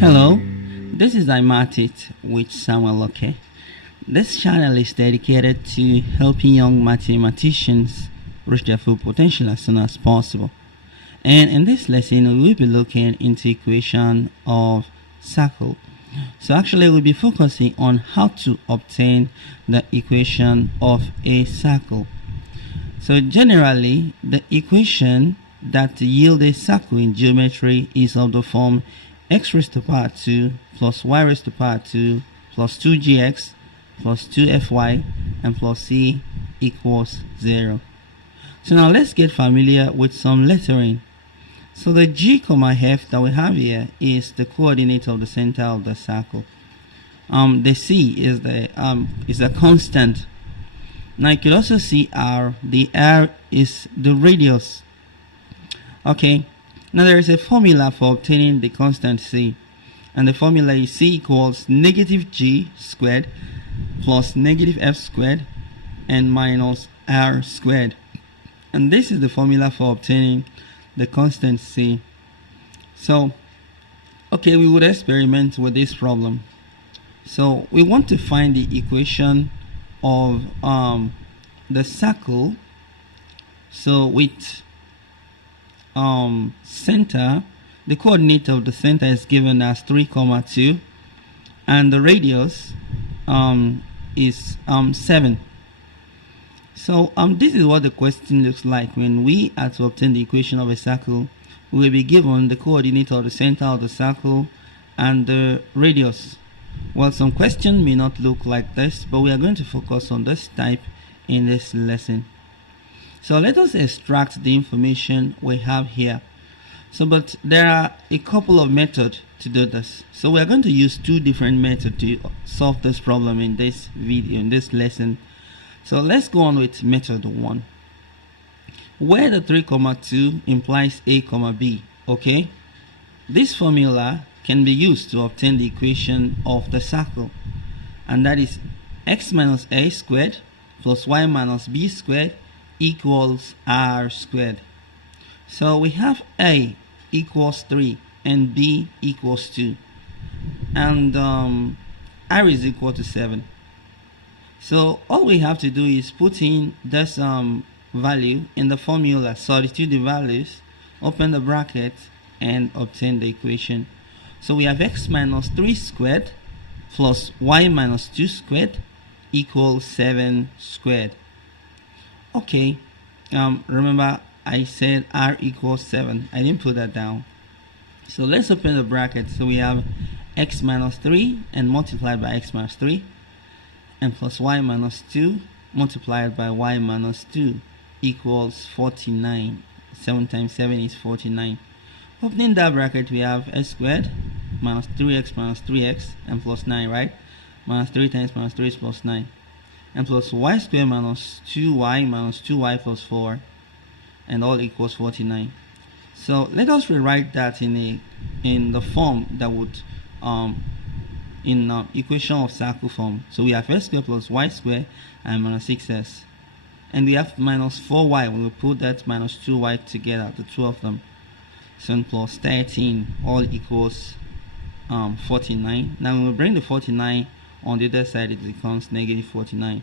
Hello, this is iMathit with Samuel Oke. This channel is dedicated to helping young mathematicians reach their full potential as soon as possible. And in this lesson, we will be looking into equation of circle. So actually, we'll be focusing on how to obtain the equation of a circle. So generally, the equation that yield a circle in geometry is of the form x raised to the power 2 plus y raised to the power 2 plus 2gx plus 2fy and plus c equals 0. So now let's get familiar with some lettering. So the g, f that we have here is the coordinate of the center of the circle. The c is a constant. Now you could also see r. The r is the radius. Okay. Now there is a formula for obtaining the constant c, and the formula is c equals negative g squared plus negative f squared and minus r squared. And this is the formula for obtaining the constant c. So, okay, we would experiment with this problem. So we want to find the equation of the circle. So with center, the coordinate of the center is given as 3, 2, and the radius is 7. So this is what the question looks like when we are to obtain the equation of a circle. We will be given the coordinate of the center of the circle and the radius. Well, some question may not look like this, but we are going to focus on this type in this lesson. So let us extract the information we have here. But there are a couple of methods to do this. So we are going to use two different methods to solve this problem in this video, in this lesson. So let's go on with method 1, where the 3, 2 implies a, b. Okay, this formula can be used to obtain the equation of the circle, and that is x minus a squared plus y minus b squared equals r squared. So we have a equals 3 and b equals 2, and r is equal to 7. So all we have to do is put in this value in the formula, substitute the values, open the bracket, and obtain the equation. So we have x minus 3 squared plus y minus 2 squared equals 7 squared. Okay, remember I said r equals 7. I didn't put that down. So let's open the bracket. So we have x minus 3 and multiplied by x minus 3, and plus y minus 2 multiplied by y minus 2 equals 49. 7 times 7 is 49. Opening that bracket, we have x squared minus 3x and plus 9, right? Minus 3 times minus 3 is plus 9. And plus y squared minus 2y plus 4, and all equals 49. So let us rewrite that in the form that would equation of circle form. So we have x squared plus y squared and minus 6s, and we have minus 4y. We will put that minus 2y together, the two of them. 7 plus 13 all equals 49. Now when we bring the 49 on the other side, it becomes negative 49.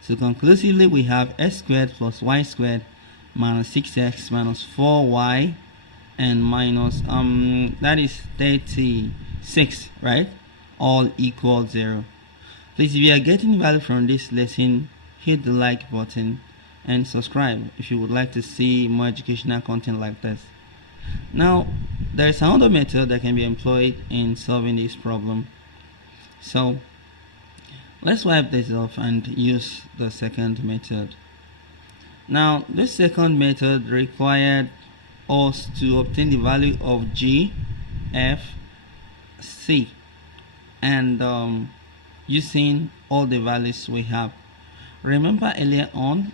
So conclusively, we have x squared plus y squared minus 6x minus 4y and minus that is 36, right? All equal 0. Please, if you are getting value from this lesson, hit the like button and subscribe if you would like to see more educational content like this. Now, there is another method that can be employed in solving this problem. So let's wipe this off and use the second method. Now, this second method required us to obtain the value of g, f, c, and using all the values we have. Remember earlier on,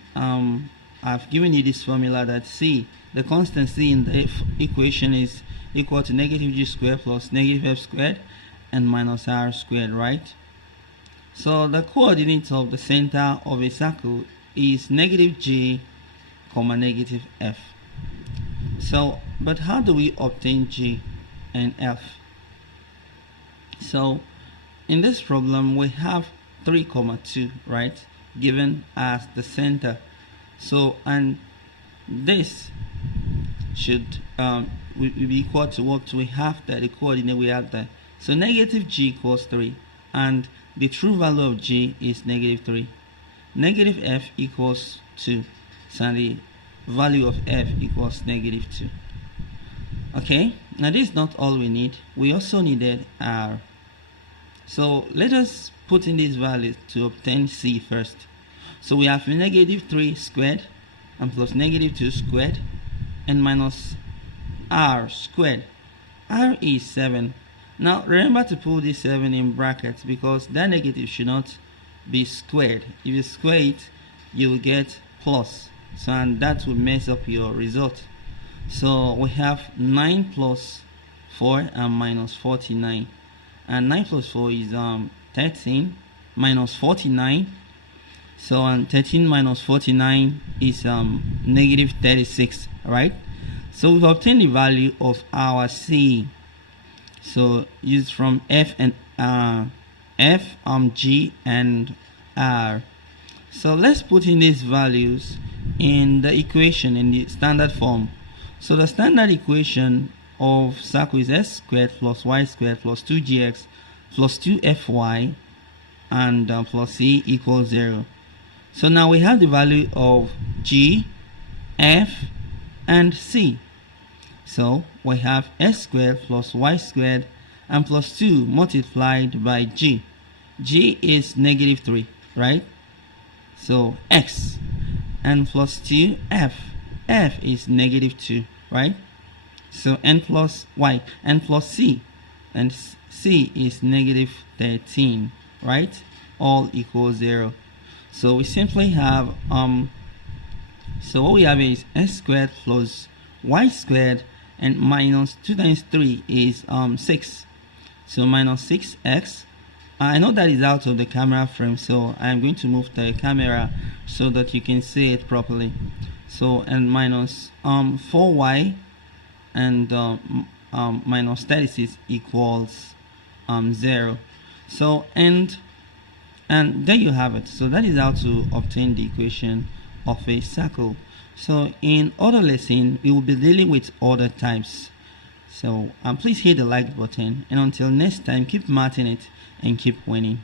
I've given you this formula that c, the constant c in the equation, is equal to negative g squared plus negative f squared and minus r squared, right? So the coordinates of the center of a circle is negative g, comma negative f. So, but how do we obtain G and F? So, in this problem, we have 3,2, right, given as the center. So, and this should will be equal to what we have there, the coordinate we have there. So, negative G equals 3, and the true value of G is negative 3. Negative F equals 2. So, the value of F equals negative 2. Okay, now this is not all we need. We also needed R. So let us put in these values to obtain C first. So we have negative 3 squared and plus negative 2 squared and minus R squared. R is 7. Now remember to put this 7 in brackets because that negative should not be squared. If you square it, you will get plus. So and that will mess up your result. So we have 9 plus 4 and minus 49. And 9 plus 4 is 13 minus 49. So 13 minus 49 is negative 36, right? So we've obtained the value of our C. So used from F and G and R. So let's put in these values in the equation in the standard form. So the standard equation of circle is s squared plus y squared plus 2gx plus 2fy and plus c equals 0. So now we have the value of g, f, and c. So we have s squared plus y squared and plus 2 multiplied by g. G is negative 3, right? So x and plus 2 f. F is negative 2, right? So n plus y, n plus c, and c is negative 13, right? All equals 0. So we simply have so what we have is s squared plus y squared and minus 2 times 3 is 6. So minus 6x. I know that is out of the camera frame, so I'm going to move the camera so that you can see it properly. So and minus 4y and minus 36 equals 0. So and there you have it. So that is how to obtain the equation of a circle. So in other lesson we will be dealing with other types. So please hit the like button, and until next time, keep marking it and keep winning.